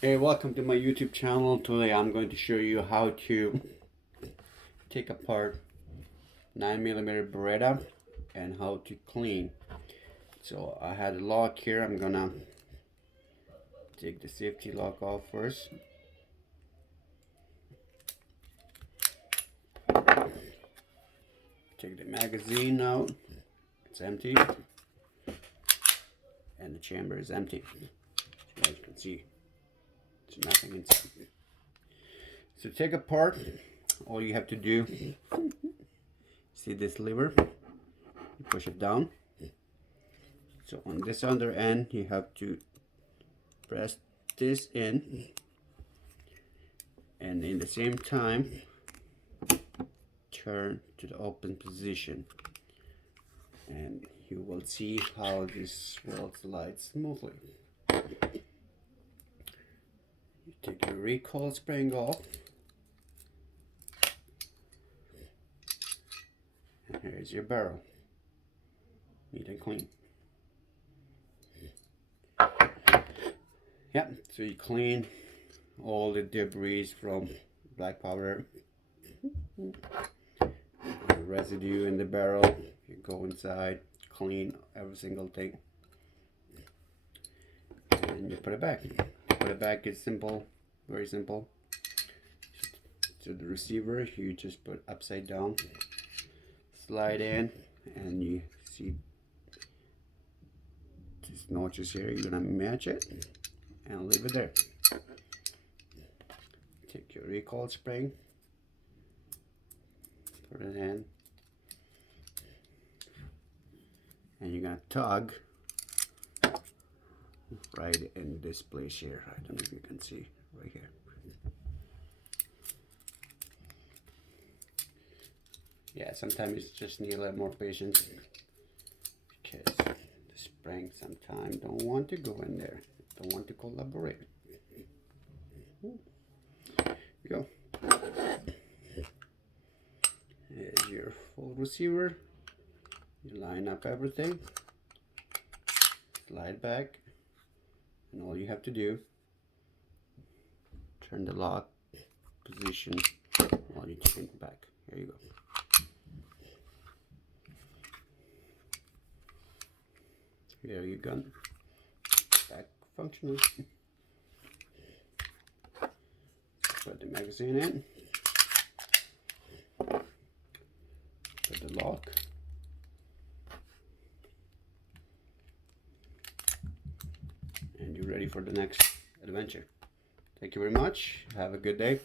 Hey, welcome to my YouTube channel. Today I'm going to show you how to take apart 9mm baretta and how to clean. So I had a lock here. I'm gonna take the safety lock off first. Take the magazine out. It's empty. And the chamber is empty. As you can see, there's nothing inside. So take apart, all you have to do, see this lever, you push it down. So on this under end, you have to press this in, and in the same time, turn to the open position, and you will see how this will slide smoothly. You take your recoil spring off, and here's your barrel, neat and clean. Yeah, so you clean all the debris from black powder, the residue in the barrel. You go inside, clean every single thing, and you put it back. Put it back is simple, very simple. So the receiver, you just put upside down, slide in, and you see these notches here. You're gonna match it and leave it there. Take your recoil spring, put it in, and you're gonna tug right in this place here. I don't know if you can see right here. Yeah, sometimes you just need a little more patience because the spring sometimes don't want to go in there, don't want to collaborate. There you go. Here's your full receiver. You line up everything, slide back, and all you have to do, turn the lock position while you turn it back. Here you go. Here you go. Back functional. Put the magazine in. Put the lock. And you're ready for the next adventure. Thank you very much. Have a good day.